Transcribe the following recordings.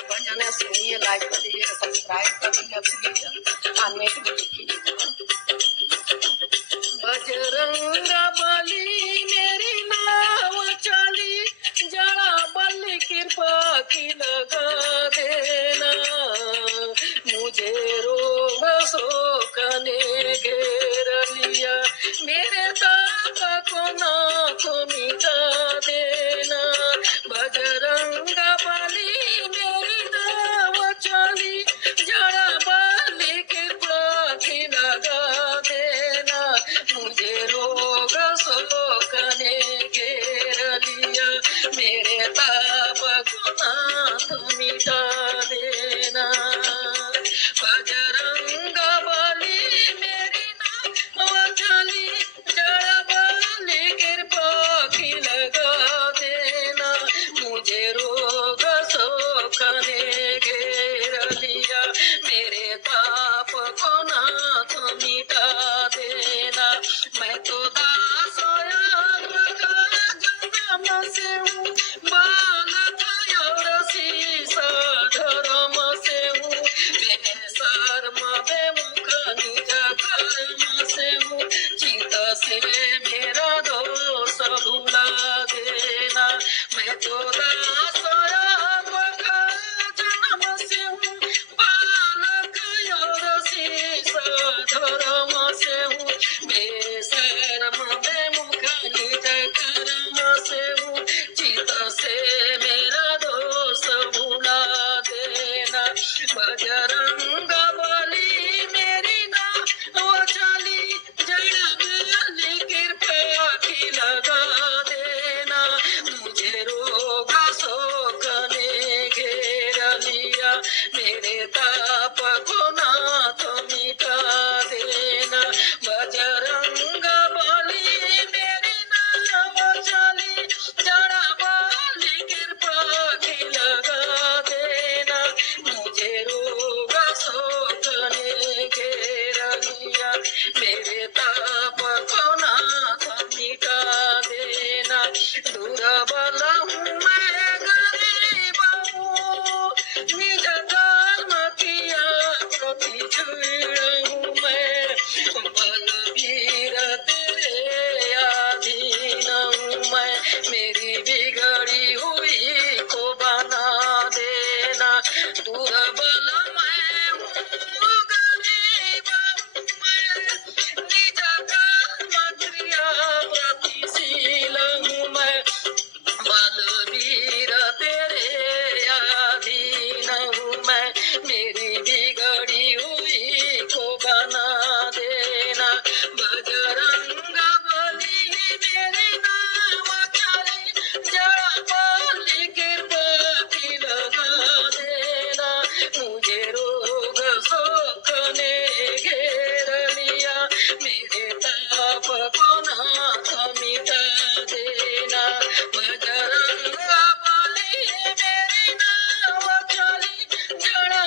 भजन सुनिए, लाइक करिए, सब्सक्राइब करिए प्लीज, कमेंट में लिखिए। बजरंग बली मेरी नाव चली, जरा बल कृपा की लगा देना, मुझे रोग शोक ने घेर लिया, मेरे ताप को नाथ मिटा देना। बजरंग बली मेरी नाव चली, जरा बल कृपा की लगा देना, मुझे रोग शोक ने घेर लिया, मेरे ताप को नाथ मिटा देना। बजरंग बली मेरी नाव चली, जरा बल कृपा की लगा देना, मुझे रोग शोक ने घेर लिया, मेरे ताप को नाथ मिटा देना। मैं तो दास आपका जन्म से हूँ, बालक और शीश धर्म से हूँ, बेशर्म बेमुख निज कर्म से हूँ, चित से मेरा दोष भुला देना। मैं तो दास आपका जन्म से हूँ, बालक और शीश धर्म से हूँ, बेशर्म बेमुख निज कर्म से हूँ, चित से मेरा दोष भुला देना। बजरंग बली मेरी नाव चली, जरा बल कृपा की लगा देना, मुझे रोग शोक ने घेर लिया, मेरे ताप को नाथ मिटा देना। बजरंग बली मेरी नाव चली, जरा बल कृपा की लगा देना, मुझे रोग शोक ने घेर लिया, मेरे ताप को नाथ मिटा देना। दुर्बल हूँ मैं, गरीब हूँ, निज कर्म किया प्रति हूँ मैं, बलवीर तेरे अधीन हूँ मैं, मेरी बिगड़ी हुई को बना देना। दुर्बल मैं हूँ, गरीब हूँ मैं, निज कर्म क्रिया प्रतिशील हूँ मैं, बलवीर तेरे अधीन हूँ मैं, मेरी बिगड़ी हुई को बना देना। बजरंग बली मेरी नाव चली, जरा बल कृपा की लगा देना, मुझे रोग शोक ने घेर लिया, मेरे ताप को नाथ मिटा देना। बजरंग बली मेरी नाव चली, जरा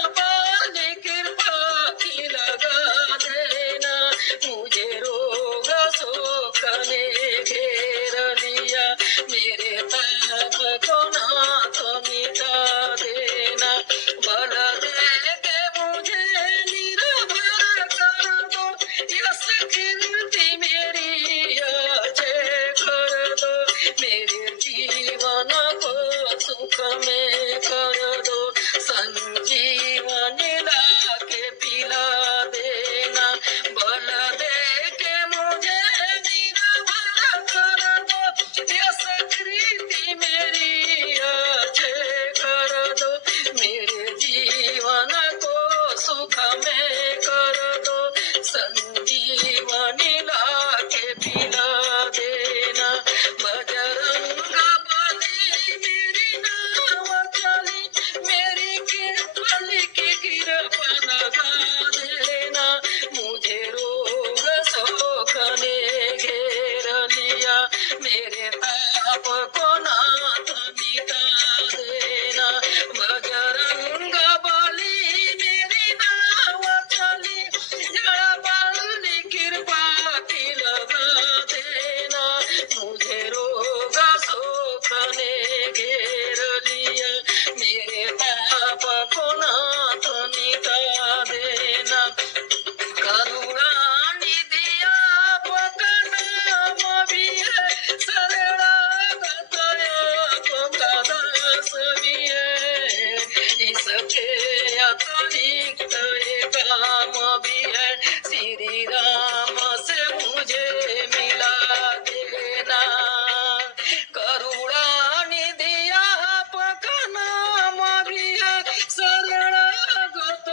शरणागत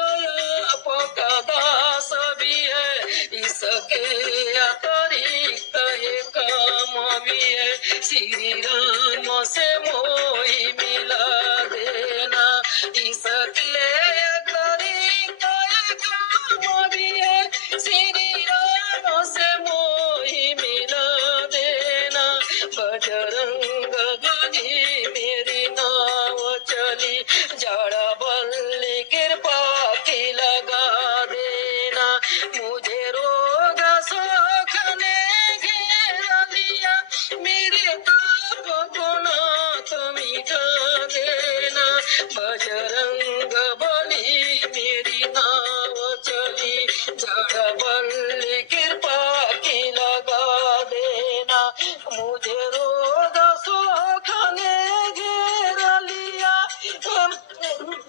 आपका भी है, इसके अतिरिक्त ये काम भी है। श्री राम से मोहि मिला देना, इसके अतिरिक्त ये काम भी है। श्री राम से मोहि मिला देना, बजरंग बली मेरी नाव चली, जड़ा बल्ली कृपा की लगा देना। मुझे रोग शोक ने घेर लिया, मेरे ताप को नाथ मिटा देना। बजरंग बली मेरी नाव चली, जड़ा बल्ली कृपा की लगा देना। मुझे रोग शोक ने घेर लिया,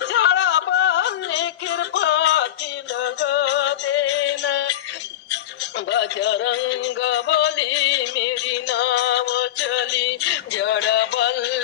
जड़ा बल्ली कृपा की लगा देना। बजरंग बली मेरी नाव चली, जड़ बल्ली